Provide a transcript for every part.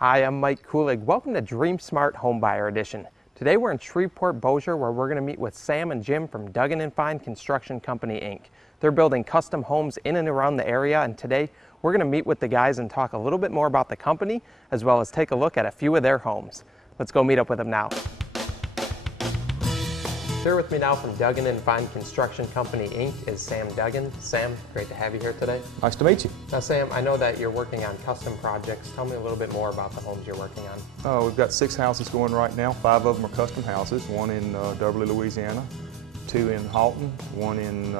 Hi, I'm Mike Kulig. Welcome to Dream Smart Homebuyer Edition. Today we're in Shreveport, Bossier, where we're going to meet with Sam and Jim from Duggan Fine Construction Company, Inc. They're building custom homes in and around the area, and today we're going to meet with the guys and talk a little bit more about the company, as well as take a look at a few of their homes. Let's go meet up with them now. Here with me now from Duggan Fine Construction Company, Inc. is Sam Duggan. Sam, great to have you here today. Nice to meet you. Now Sam, I know that you're working on custom projects. Tell me a little bit more about the homes you're working on. We've got 6 houses going right now. 5 of them are custom houses, one in Beverly, Louisiana, 2 in Halton, 1 in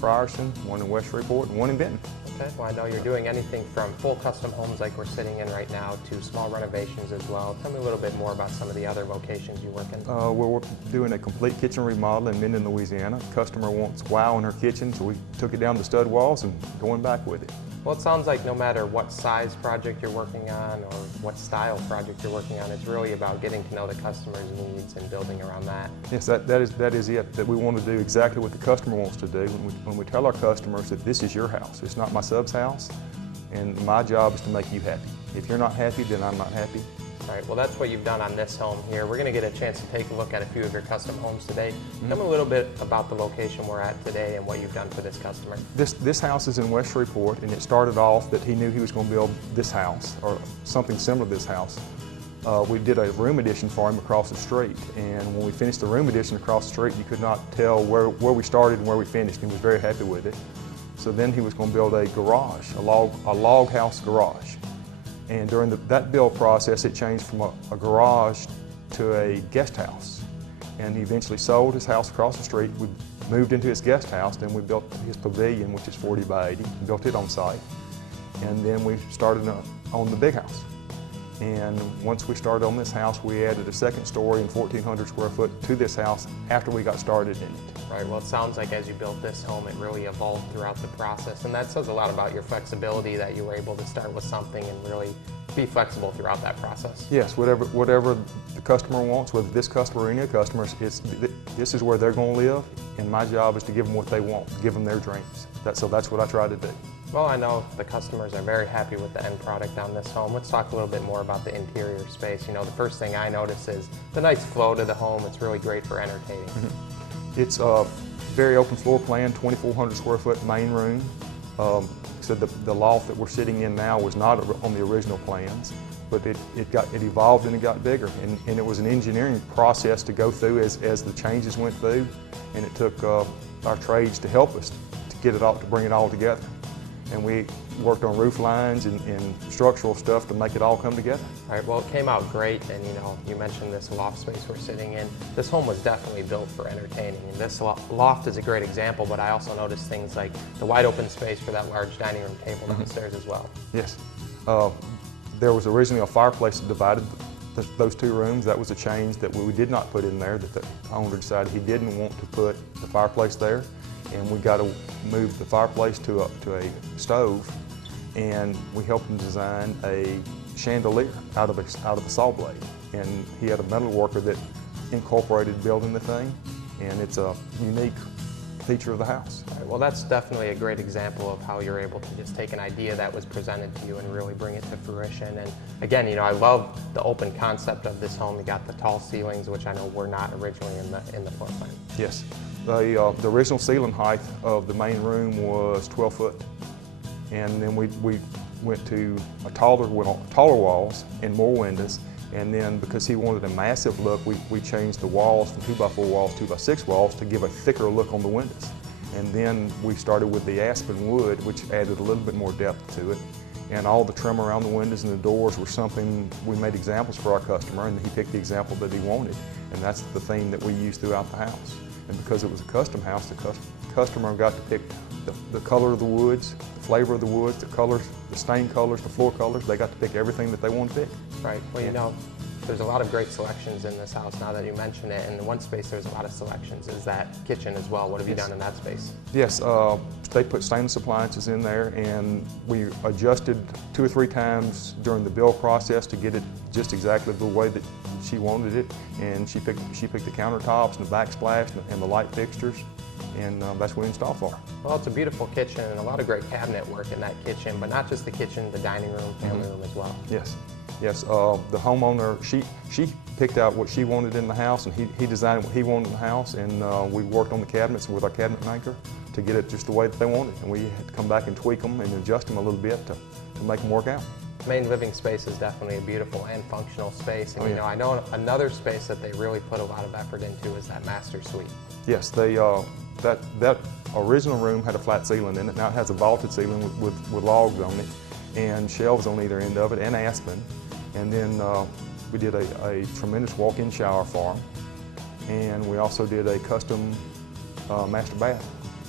Frierson, 1 in West Shreveport, and 1 in Benton. Okay, well I know you're doing anything from full custom homes like we're sitting in right now to small renovations as well. Tell me a little bit more about some of the other locations you work in. We're doing a complete kitchen remodel in Minden, Louisiana. The customer wants wow in her kitchen, so we took it down to stud walls and going back with it. Well, it sounds like no matter what size project you're working on or what style project you're working on, it's really about getting to know the customer's needs and building around that. Yes, that is it, that we want to do exactly what the customer wants to do. When we tell our customers that this is your house, it's not my sub's house, and my job is to make you happy. If you're not happy, then I'm not happy. All right, well that's what you've done on this home here. We're going to get a chance to take a look at a few of your custom homes today. Tell me a little bit about the location we're at today and what you've done for this customer. This house is in West Shreveport, and it started off that he knew he was going to build this house or something similar to this house. We did a room addition for him across the street, and when we finished the room addition across the street, you could not tell where we started and where we finished. He was very happy with it. So then he was going to build a garage, a log house garage. And during that build process, it changed from a garage to a guest house. And he eventually sold his house across the street. We moved into his guest house, then we built his pavilion, which is 40 by 80, built it on site. And then we started on the big house. And once we started on this house, we added a second story and 1,400 square foot to this house after we got started in it. Right, well it sounds like as you built this home, it really evolved throughout the process, and that says a lot about your flexibility, that you were able to start with something and really be flexible throughout that process. Yes, whatever the customer wants, whether this customer or any other customers, this is where they're going to live, and my job is to give them what they want, give them their dreams. So that's what I try to do. Well, I know the customers are very happy with the end product on this home. Let's talk a little bit more about the interior space. You know, the first thing I notice is the nice flow to the home. It's really great for entertaining. It's a very open floor plan, 2,400 square foot main room. So the loft that we're sitting in now was not on the original plans, but it evolved and it got bigger. And it was an engineering process to go through as the changes went through, and it took our trades to help us to bring it all together. And we worked on roof lines and structural stuff to make it all come together. All right, well it came out great, and you know, you mentioned this loft space we're sitting in. This home was definitely built for entertaining, and this loft is a great example, but I also noticed things like the wide open space for that large dining room table downstairs as well. Yes. There was originally a fireplace that divided those 2 rooms. That was a change that we did not put in there, that the owner decided he didn't want to put the fireplace there. And we got to move the fireplace to a stove, and we helped him design a chandelier out of a saw blade. And he had a metal worker that incorporated building the thing, and it's a unique feature of the house. All right, well, that's definitely a great example of how you're able to just take an idea that was presented to you and really bring it to fruition. And again, you know, I love the open concept of this home. You got the tall ceilings, which I know were not originally in the floor plan. Yes. The original ceiling height of the main room was 12 foot. And then we went to taller walls and more windows. And then because he wanted a massive look, we changed the walls from 2x4 walls, 2x6 walls to give a thicker look on the windows. And then we started with the aspen wood, which added a little bit more depth to it. And all the trim around the windows and the doors were something we made examples for our customer, and he picked the example that he wanted. And that's the theme that we used throughout the house. And because it was a custom house, the customer got to pick the color of the woods, the flavor of the woods, the colors, the stain colors, the floor colors. They got to pick everything that they wanted to pick. Right. Well, you know, there's a lot of great selections in this house now that you mention it. And in one space there's a lot of selections. Is that kitchen as well? What have you done in that space? Yes. They put stainless appliances in there, and we adjusted 2 or 3 times during the build process to get it just exactly the way that she wanted it. And she picked the countertops and the backsplash and the light fixtures. and that's what we installed for her. Well, it's a beautiful kitchen and a lot of great cabinet work in that kitchen, but not just the kitchen, the dining room, family room as well. Yes, yes. The homeowner, she picked out what she wanted in the house, and he designed what he wanted in the house, and we worked on the cabinets with our cabinet maker to get it just the way that they wanted, and we had to come back and tweak them and adjust them a little bit to make them work out. The main living space is definitely a beautiful and functional space, and Oh, yeah. I know another space that they really put a lot of effort into is that master suite. Yes, they that original room had a flat ceiling in it. Now it has a vaulted ceiling with logs on it and shelves on either end of it and aspen. And then we did a tremendous walk-in shower for them, and we also did a custom master bath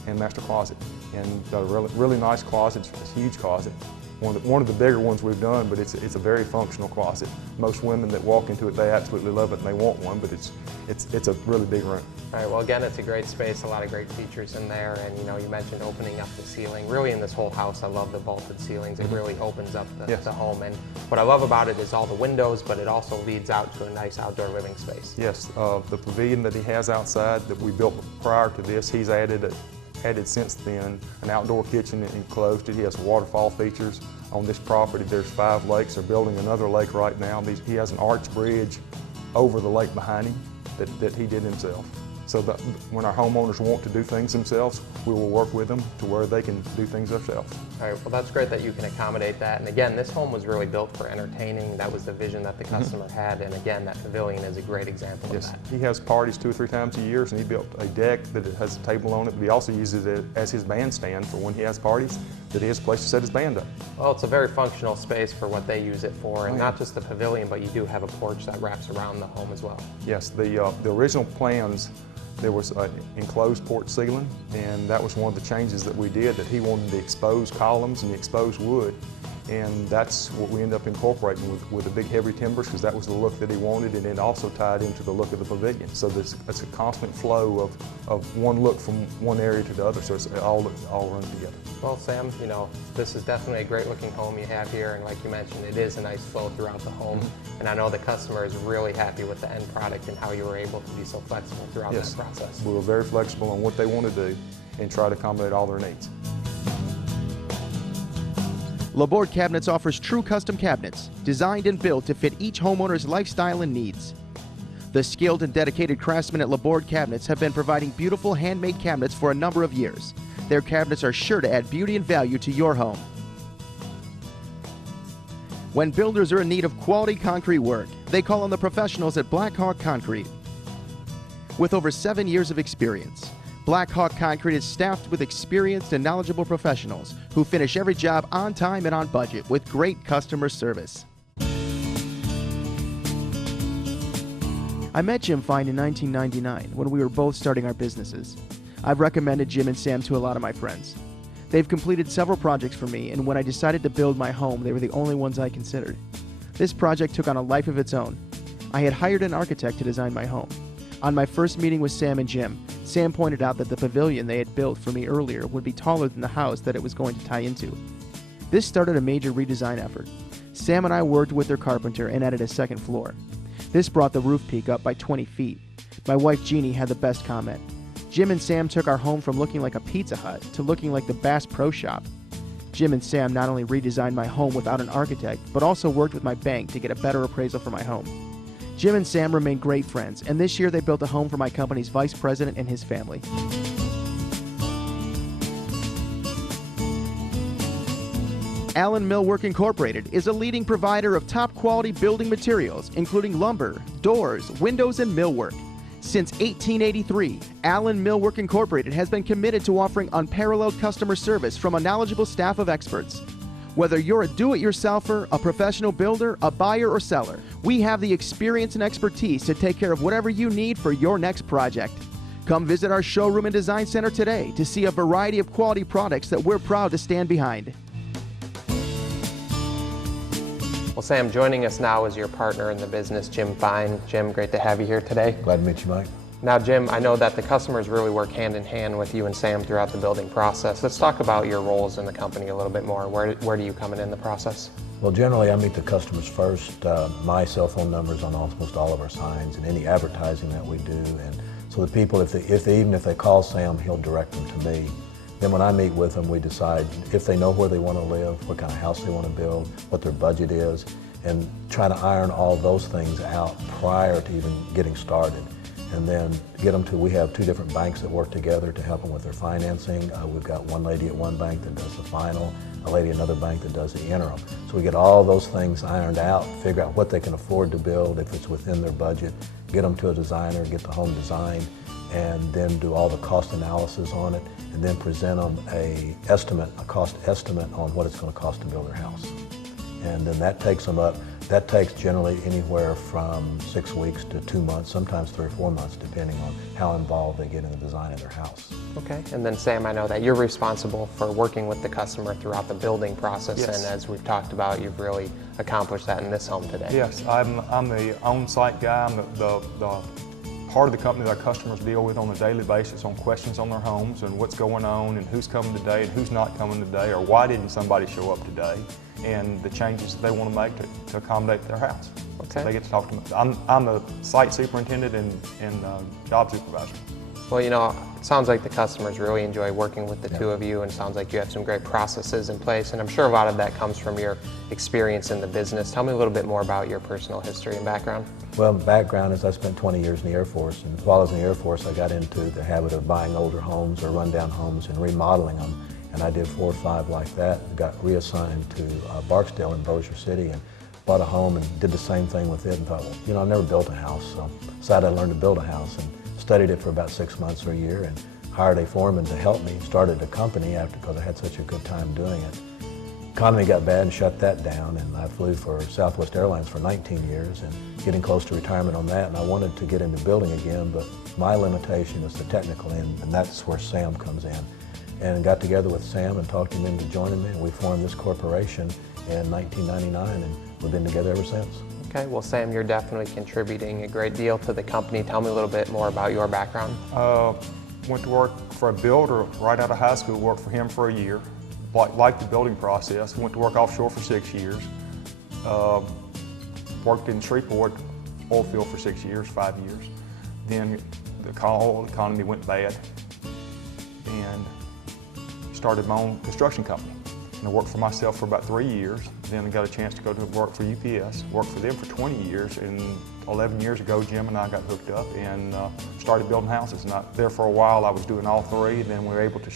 and master closet, and got a really nice closet. It's a huge closet. One of the bigger ones we've done, but it's a very functional closet. Most women that walk into it, they absolutely love it and they want one, but it's a really big room. All right, well again, it's a great space, a lot of great features in there, and you mentioned opening up the ceiling. Really in this whole house, I love the vaulted ceilings. It really opens up the home, and what I love about it is all the windows, but it also leads out to a nice outdoor living space. Yes, the pavilion that he has outside that we built prior to this, he's added since then an outdoor kitchen and enclosed it. He has waterfall features on this property. There's 5 lakes. They're building another lake right now. He has an arch bridge over the lake behind him that he did himself. So that when our homeowners want to do things themselves, we will work with them to where they can do things themselves. All right, well that's great that you can accommodate that. And again, this home was really built for entertaining. That was the vision that the customer had. And again, that pavilion is a great example of that. He has parties 2 or 3 times a year, and he built a deck that has a table on it, but he also uses it as his bandstand for when he has parties, that he has a place to set his band up. Well, it's a very functional space for what they use it for, and not just the pavilion, but you do have a porch that wraps around the home as well. Yes, the original plans, there was an enclosed porch ceiling, and that was one of the changes that we did, that he wanted the exposed columns and the exposed wood, and that's what we ended up incorporating with the big heavy timbers, because that was the look that he wanted, and it also tied into the look of the pavilion. So it's a constant flow of one look from one area to the other, so it's all run together. Well, Sam, this is definitely a great looking home you have here, and like you mentioned, it is a nice flow throughout the home, and I know the customer is really happy with the end product and how you were able to be so flexible throughout that process. We were very flexible on what they want to do and try to accommodate all their needs. Laborde Cabinets offers true custom cabinets, designed and built to fit each homeowner's lifestyle and needs. The skilled and dedicated craftsmen at Laborde Cabinets have been providing beautiful handmade cabinets for a number of years. Their cabinets are sure to add beauty and value to your home. When builders are in need of quality concrete work, they call on the professionals at Black Hawk Concrete. With over 7 years of experience, Black Hawk Concrete is staffed with experienced and knowledgeable professionals who finish every job on time and on budget with great customer service. I met Jim Fine in 1999 when we were both starting our businesses. I've recommended Jim and Sam to a lot of my friends. They've completed several projects for me, and when I decided to build my home, they were the only ones I considered. This project took on a life of its own. I had hired an architect to design my home. On my first meeting with Sam and Jim, Sam pointed out that the pavilion they had built for me earlier would be taller than the house that it was going to tie into. This started a major redesign effort. Sam and I worked with their carpenter and added a second floor. This brought the roof peak up by 20 feet. My wife Jeannie had the best comment. Jim and Sam took our home from looking like a Pizza Hut to looking like the Bass Pro Shop. Jim and Sam not only redesigned my home without an architect, but also worked with my bank to get a better appraisal for my home. Jim and Sam remain great friends, and this year they built a home for my company's vice president and his family. Allen Millwork Incorporated is a leading provider of top quality building materials, including lumber, doors, windows, and millwork. Since 1883, Allen Millwork Incorporated has been committed to offering unparalleled customer service from a knowledgeable staff of experts. Whether you're a do-it-yourselfer, a professional builder, a buyer, or seller, we have the experience and expertise to take care of whatever you need for your next project. Come visit our showroom and design center today to see a variety of quality products that we're proud to stand behind. Well, Sam, joining us now is your partner in the business, Jim Fine. Jim, great to have you here today. Glad to meet you, Mike. Now, Jim, I know that the customers really work hand in hand with you and Sam throughout the building process. Let's talk about your roles in the company a little bit more. Where do you come in the process? Well, generally, I meet the customers first. My cell phone number is on almost all of our signs and any advertising that we do, and So the people, even if they call Sam, he'll direct them to me. Then when I meet with them, we decide if they know where they want to live, what kind of house they want to build, what their budget is, and try to iron all those things out prior to even getting started. And then get them to, we have two different banks that work together to help them with their financing. We've got one lady at one bank that does the final, a lady at another bank that does the interim. So we get all those things ironed out, figure out what they can afford to build, if it's within their budget, get them to a designer, get the home designed, and then do all the cost analysis on it, and then present them a cost estimate on what it's going to cost to build their house. And then that takes them up. That takes generally anywhere from 6 weeks to 2 months, sometimes 3 or 4 months, depending on how involved they get in the design of their house. Okay, and then Sam, I know that you're responsible for working with the customer throughout the building process, Yes. and as we've talked about, you've really accomplished that in this home today. Yes, I'm the on-site guy. I'm the part of the company that our customers deal with on a daily basis on questions on their homes and what's going on and who's coming today and who's not coming today, or why didn't somebody show up today, and the changes that they want to make to accommodate their house. Okay. So they get to talk to me. I'm the site superintendent and job supervisor. Well, you know, it sounds like the customers really enjoy working with the two of you, and it sounds like you have some great processes in place, and I'm sure a lot of that comes from your experience in the business. Tell me a little bit more about your personal history and background. Well, background is I spent 20 years in the Air Force, and while I was in the Air Force, I got into the habit of buying older homes or rundown homes and remodeling them, and I did 4 or 5 like that. Got reassigned to Barksdale in Bossier City and bought a home and did the same thing with it, and thought, well, you know, I've never built a house, so decided I'd learn to build a house, and studied it for about 6 months or a year, and hired a foreman to help me. Started a company because I had such a good time doing it. Economy got bad and shut that down, and I flew for Southwest Airlines for 19 years and getting close to retirement on that, and I wanted to get into building again, but my limitation is the technical end, and that's where Sam comes in. And got together with Sam and talked him into joining me, and we formed this corporation in 1999, and we've been together ever since. Okay, well Sam, you're definitely contributing a great deal to the company. Tell me a little bit more about your background. Went to work for a builder right out of high school, worked for him for a year. Liked the building process. Went to work offshore for 6 years. Worked in Shreveport oil field for 6 years, 5 years. Then the oil economy went bad and started my own construction company. And I worked for myself for about 3 years. Then I got a chance to go to work for UPS. Worked for them for 20 years, and 11 years ago, Jim and I got hooked up and started building houses. And there for a while, I was doing all 3. Then we were able to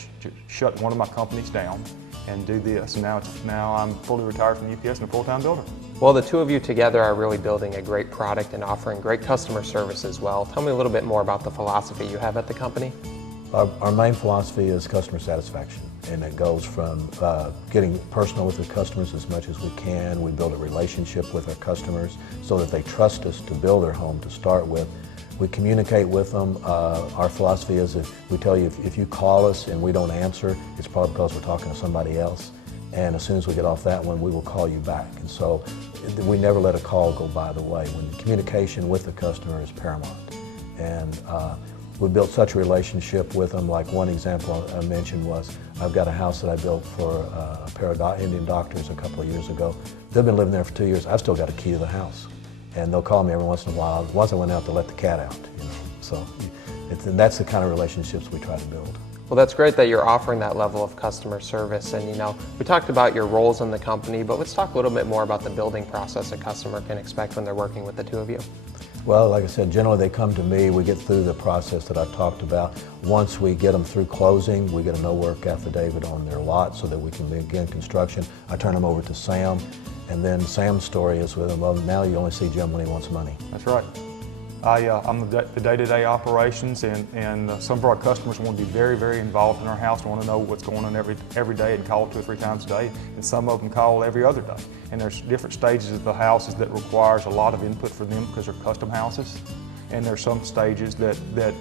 shut one of my companies down and do this. And now I'm fully retired from UPS and a full-time builder. Well, the two of you together are really building a great product and offering great customer service as well. Tell me a little bit more about the philosophy you have at the company. Our main philosophy is customer satisfaction, and it goes from getting personal with the customers as much as we can. We build a relationship with our customers so that they trust us to build their home to start with. We communicate with them. Our philosophy is that we tell you if you call us and we don't answer, it's probably because we're talking to somebody else. And as soon as we get off that one, we will call you back. And so we never let a call go by the way. When communication with the customer is paramount. And we built such a relationship with them. Like one example I mentioned was, I've got a house that I built for a pair of Indian doctors a couple of years ago. They've been living there for 2 years. I've still got a key to the house. And they'll call me every once in a while. Once I went out to let the cat out, you know. So and that's the kind of relationships we try to build. Well, that's great that you're offering that level of customer service. And you know, we talked about your roles in the company, but let's talk a little bit more about the building process a customer can expect when they're working with the two of you. Well, like I said, generally they come to me, we get through the process that I've talked about. Once we get them through closing, we get a no-work affidavit on their lot so that we can begin construction. I turn them over to Sam, and then Sam's story is with them, well, now you only see Jim when he wants money. That's right. I'm the day-to-day operations, and some of our customers want to be very, very involved in our house, want to know what's going on every day and call 2 or 3 times a day, and some of them call every other day. And there's different stages of the houses that requires a lot of input for them because they're custom houses. And there's some stages that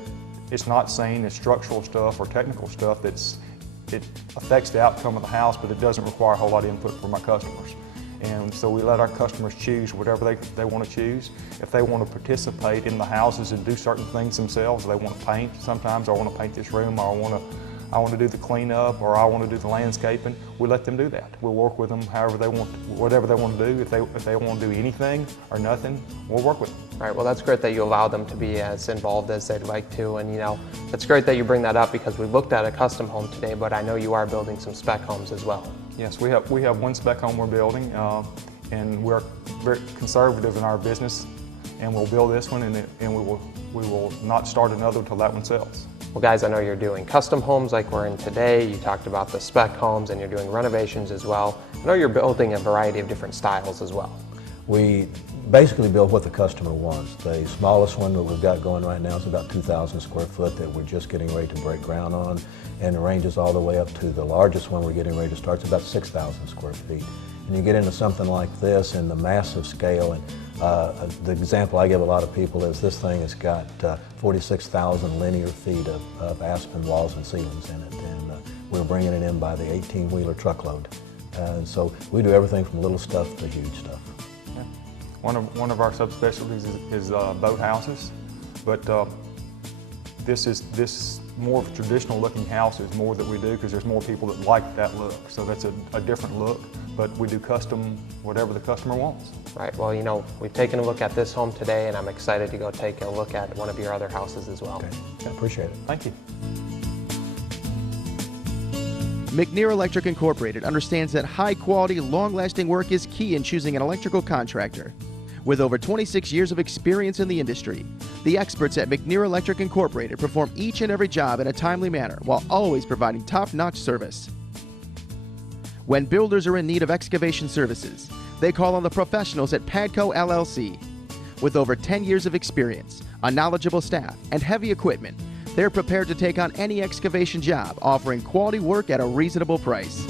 it's not seen as structural stuff or technical stuff it affects the outcome of the house, but it doesn't require a whole lot of input from our customers. And so we let our customers choose whatever they want to choose. If they want to participate in the houses and do certain things themselves, they want to paint sometimes, I want to paint this room, or I want to do the cleanup or I want to do the landscaping, we let them do that. We'll work with them however they want, whatever they want to do. If they want to do anything or nothing, we'll work with them. All right, well, that's great that you allow them to be as involved as they'd like to, and it's great that you bring that up because we looked at a custom home today, but I know you are building some spec homes as well. Yes, we have one spec home we're building, and we're very conservative in our business, and we'll build this one, and we will not start another until that one sells. Well, guys, I know you're doing custom homes like we're in today. You talked about the spec homes, and you're doing renovations as well. I know you're building a variety of different styles as well. We basically build what the customer wants. The smallest one that we've got going right now is about 2,000 square foot that we're just getting ready to break ground on, and it ranges all the way up to the largest one we're getting ready to start. It's about 6,000 square feet. And you get into something like this and the massive scale, and the example I give a lot of people is this thing has got 46,000 linear feet of aspen walls and ceilings in it, and we're bringing it in by the 18-wheeler truckload. And so we do everything from little stuff to huge stuff. Yeah. One of our subspecialties is boat houses, but this more of a traditional looking house is more that we do because there's more people that like that look. So that's a different look, but we do custom whatever the customer wants. Right, well, we've taken a look at this home today, and I'm excited to go take a look at one of your other houses as well. Okay, I appreciate it. Thank you. McNear Electric Incorporated understands that high-quality, long-lasting work is key in choosing an electrical contractor. With over 26 years of experience in the industry, the experts at McNear Electric Incorporated perform each and every job in a timely manner while always providing top-notch service. When builders are in need of excavation services, they call on the professionals at Padco LLC. With over 10 years of experience, a knowledgeable staff, and heavy equipment, they're prepared to take on any excavation job, offering quality work at a reasonable price.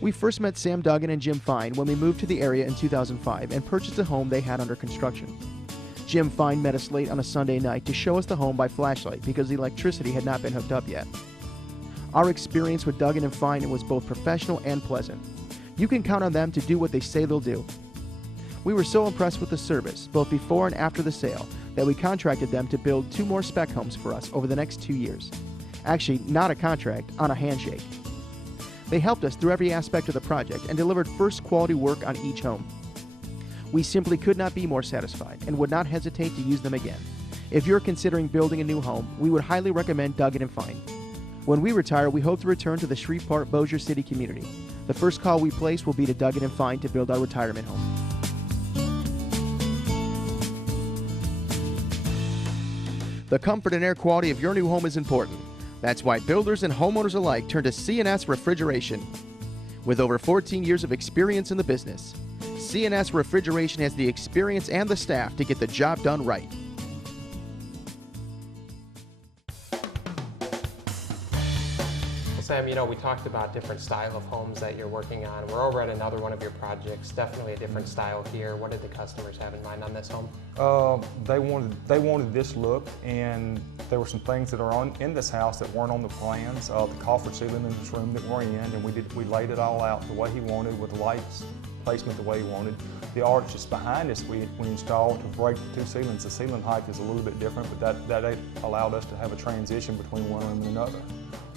We first met Sam Duggan and Jim Fine when we moved to the area in 2005 and purchased a home they had under construction. Jim Fine met us late on a Sunday night to show us the home by flashlight because the electricity had not been hooked up yet. Our experience with Duggan and Fine was both professional and pleasant. You can count on them to do what they say they'll do. We were so impressed with the service, both before and after the sale, that we contracted them to build 2 more spec homes for us over the next 2 years. Actually, not a contract, on a handshake. They helped us through every aspect of the project and delivered first quality work on each home. We simply could not be more satisfied and would not hesitate to use them again. If you're considering building a new home, we would highly recommend Duggan and Fine. When we retire, we hope to return to the Shreveport-Bossier City community. The first call we place will be to Duggan and Fine to build our retirement home. The comfort and air quality of your new home is important. That's why builders and homeowners alike turn to C&S Refrigeration. With over 14 years of experience in the business, C&S Refrigeration has the experience and the staff to get the job done right. Sam, we talked about different style of homes that you're working on. We're over at another one of your projects, definitely a different style here. What did the customers have in mind on this home? They wanted this look, and there were some things that are in this house that weren't on the plans. The coffer ceiling in this room that we're in, and we laid it all out the way he wanted with the lights placement the way he wanted. The arch just behind us we installed to break the 2 ceilings. The ceiling height is a little bit different, but that allowed us to have a transition between one room and another.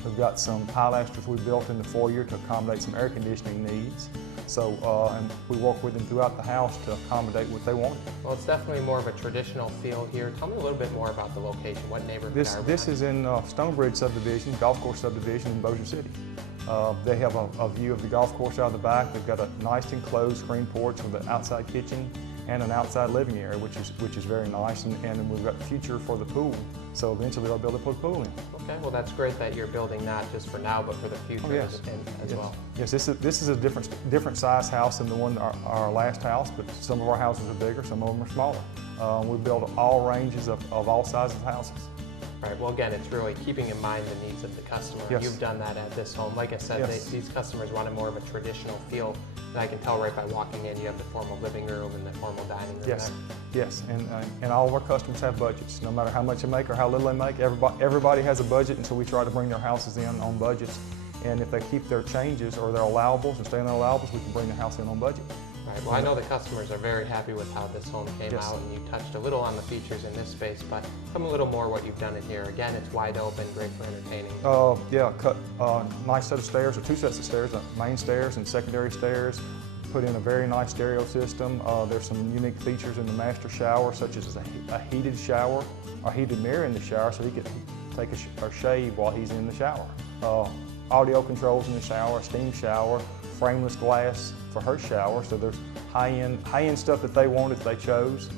We've got some pilasters we built in the foyer to accommodate some air conditioning needs. So, and we work with them throughout the house to accommodate what they want. Well, it's definitely more of a traditional feel here. Tell me a little bit more about the location. What neighborhood are we This is in Stonebridge subdivision, golf course subdivision in Bossier City. They have a view of the golf course out of the back. They've got a nice enclosed screen porch with an outside kitchen and an outside living area, which is very nice. And we've got the future for the pool. So eventually they'll be able to put a pool in. Okay, well that's great that you're building not just for now, but for the future as well. Yes, this is a different size house than the one our last house, but some of our houses are bigger, some of them are smaller. We build all ranges of all sizes of houses. Right, well again, it's really keeping in mind the needs of the customer. Yes. You've done that at this home. Like I said, yes. These customers wanted more of a traditional feel, and I can tell right by walking in, you have the formal living room and the formal dining room Yes, there. yes, and all of our customers have budgets. No matter how much they make or how little they make, everybody has a budget, and so we try to bring their houses in on budgets. And if they keep their changes or their allowables and stay in their allowables, we can bring the house in on budget. Right. Well, I know the customers are very happy with how this home came Yes. out, and you touched a little on the features in this space, but tell me a little more what you've done in here. Again, it's wide open, great for entertaining. Nice set of stairs, or two sets of stairs, main stairs and secondary stairs. Put in a very nice stereo system. There's some unique features in the master shower, such as a heated shower, a heated mirror in the shower, so he can take a shave while he's in the shower. Audio controls in the shower, a steam shower, frameless glass for her shower. So there's high-end stuff that they wanted, they chose.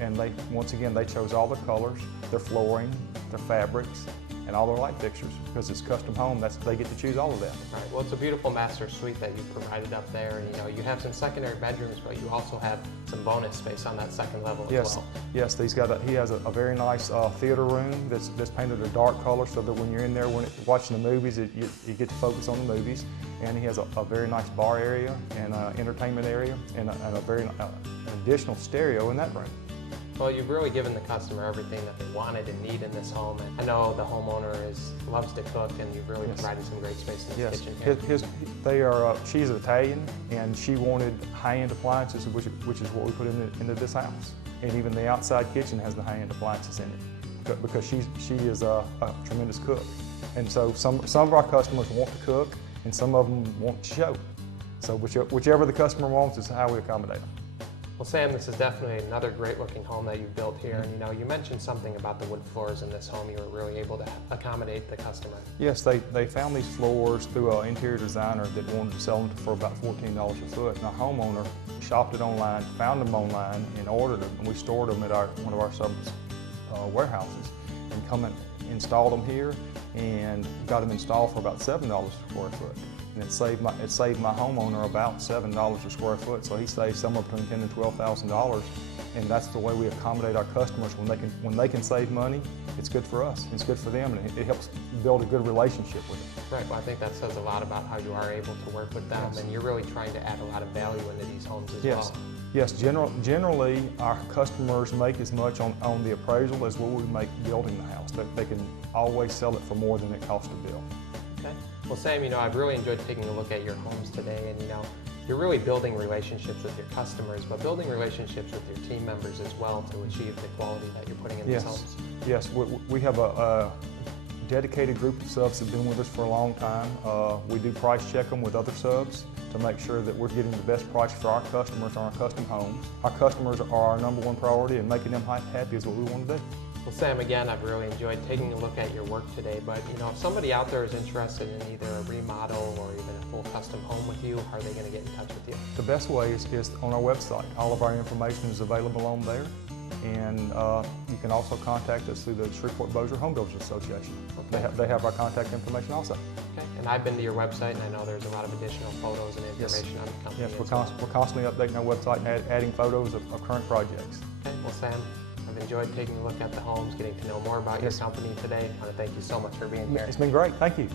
And once again, they chose all the colors, their flooring, their fabrics, and all their light fixtures. Because it's custom home, they get to choose all of that. All right. Well, it's a beautiful master suite that you've provided up there. And, you know, you have some secondary bedrooms, but you also have some bonus space on that second level as well. Yes, he has a very nice theater room that's painted a dark color, so that when you're in there watching the movies, you get to focus on the movies. And he has a very nice bar area and entertainment area, and an additional stereo in that room. Well, you've really given the customer everything that they wanted and need in this home. And I know the homeowner loves to cook, and you've really provided some great space in this kitchen here. She's Italian, and she wanted high-end appliances, which is what we put into this house. And even the outside kitchen has the high-end appliances in it, because she is a tremendous cook. And so some of our customers want to cook, and some of them want to show. So whichever the customer wants is how we accommodate them. Well, Sam, this is definitely another great looking home that you've built here. And, you know, you mentioned something about the wood floors in this home. You were really able to accommodate the customer. Yes, they found these floors through an interior designer that wanted to sell them for about $14 a foot. And our homeowner shopped it online, found them online, and ordered them. And we stored them at one of our warehouses, and come and installed them here, and got them installed for about $7 a square foot. And it saved my homeowner about $7 a square foot, so he saved somewhere between $10,000 and $12,000. And that's the way we accommodate our customers. When they can save money, it's good for us, it's good for them, and it helps build a good relationship with them. Right. Well, I think that says a lot about how you are able to work with them, and you're really trying to add a lot of value into these homes as well. Yes. Generally, our customers make as much on the appraisal as what we make building the house. They can always sell it for more than it costs to build. Okay. Well, Sam, you know, I've really enjoyed taking a look at your homes today, and, you know, you're really building relationships with your customers, but building relationships with your team members as well to achieve the quality that you're putting in these homes. Yes, we have a dedicated group of subs that have been with us for a long time. We do price check them with other subs to make sure that we're getting the best price for our customers on our custom homes. Our customers are our #1 priority, and making them happy is what we want to do. Well, Sam, again, I've really enjoyed taking a look at your work today, but, you know, if somebody out there is interested in either a remodel or even a full custom home with you, how are they going to get in touch with you? The best way is on our website. All of our information is available on there, and you can also contact us through the Shreveport-Bossier Home Builders Association. Okay. They have our contact information also. Okay, and I've been to your website, and I know there's a lot of additional photos and information on the company. Yes, we're constantly updating our website and adding photos of current projects. Okay, well, Sam, I've enjoyed taking a look at the homes, getting to know more about your company today. I want to thank you so much for being here. It's been great. Thank you.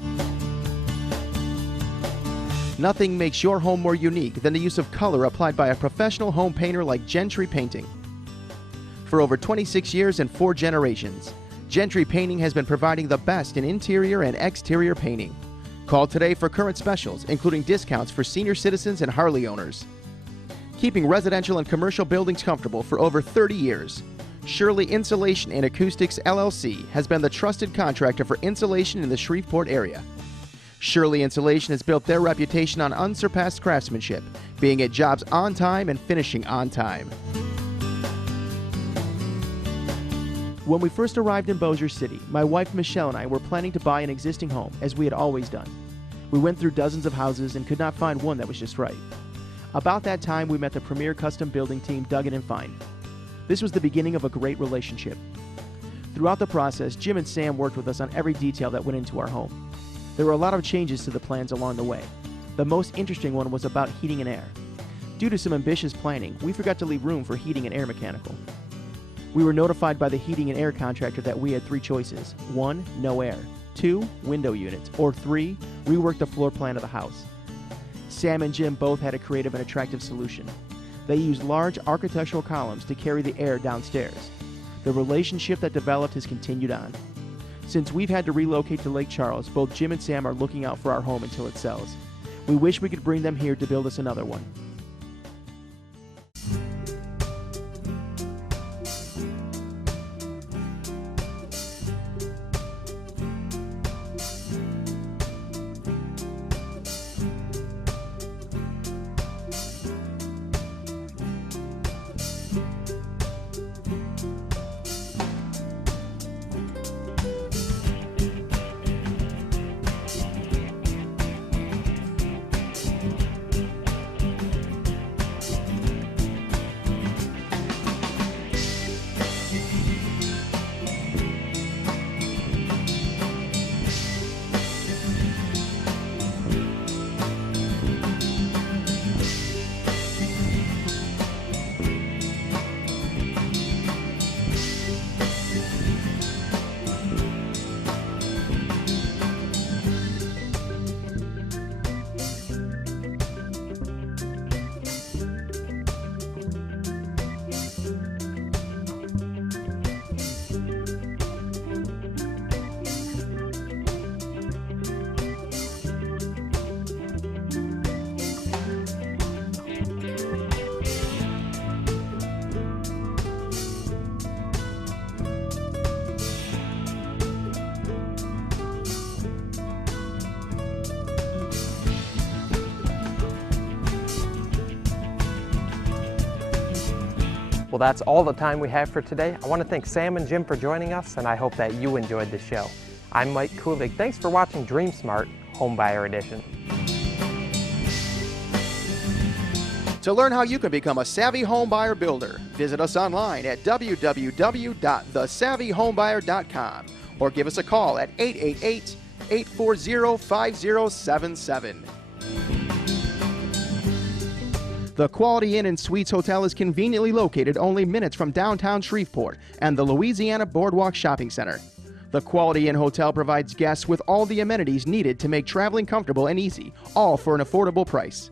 Nothing makes your home more unique than the use of color applied by a professional home painter like Gentry Painting. For over 26 years and 4 generations, Gentry Painting has been providing the best in interior and exterior painting. Call today for current specials, including discounts for senior citizens and Harley owners. Keeping residential and commercial buildings comfortable for over 30 years, Shirley Insulation and Acoustics LLC has been the trusted contractor for insulation in the Shreveport area. Shirley Insulation has built their reputation on unsurpassed craftsmanship, being at jobs on time and finishing on time. When we first arrived in Bossier City, my wife Michelle and I were planning to buy an existing home, as we had always done. We went through dozens of houses and could not find one that was just right. About that time, we met the premier custom building team, Duggan Fine. This was the beginning of a great relationship. Throughout the process, Jim and Sam worked with us on every detail that went into our home. There were a lot of changes to the plans along the way. The most interesting one was about heating and air. Due to some ambitious planning, we forgot to leave room for heating and air mechanical. We were notified by the heating and air contractor that we had 3 choices. 1, no air. 2, window units. Or 3, rework the floor plan of the house. Sam and Jim both had a creative and attractive solution. They used large architectural columns to carry the air downstairs. The relationship that developed has continued on. Since we've had to relocate to Lake Charles, both Jim and Sam are looking out for our home until it sells. We wish we could bring them here to build us another one. Well, that's all the time we have for today. I want to thank Sam and Jim for joining us, and I hope that you enjoyed the show. I'm Mike Kulig. Thanks for watching Dream Smart Homebuyer Edition. To learn how you can become a savvy homebuyer builder, visit us online at www.thesavvyhomebuyer.com or give us a call at 888-840-5077. The Quality Inn & Suites Hotel is conveniently located only minutes from downtown Shreveport and the Louisiana Boardwalk Shopping Center. The Quality Inn Hotel provides guests with all the amenities needed to make traveling comfortable and easy, all for an affordable price.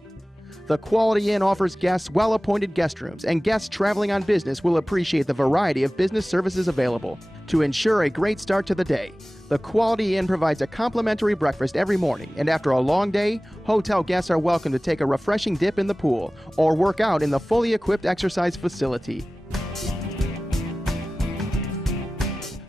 The Quality Inn offers guests well-appointed guest rooms, and guests traveling on business will appreciate the variety of business services available. To ensure a great start to the day, the Quality Inn provides a complimentary breakfast every morning, and after a long day, hotel guests are welcome to take a refreshing dip in the pool or work out in the fully equipped exercise facility.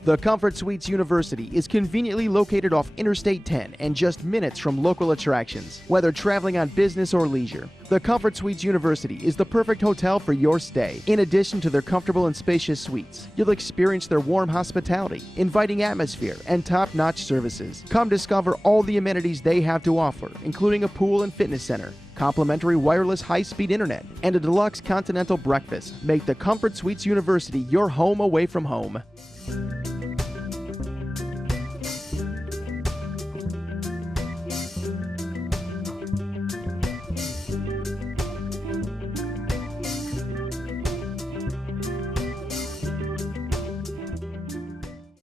The Comfort Suites University is conveniently located off Interstate 10 and just minutes from local attractions. Whether traveling on business or leisure, the Comfort Suites University is the perfect hotel for your stay. In addition to their comfortable and spacious suites, you'll experience their warm hospitality, inviting atmosphere, and top-notch services. Come discover all the amenities they have to offer, including a pool and fitness center, complimentary wireless high-speed internet, and a deluxe continental breakfast. Make the Comfort Suites University your home away from home.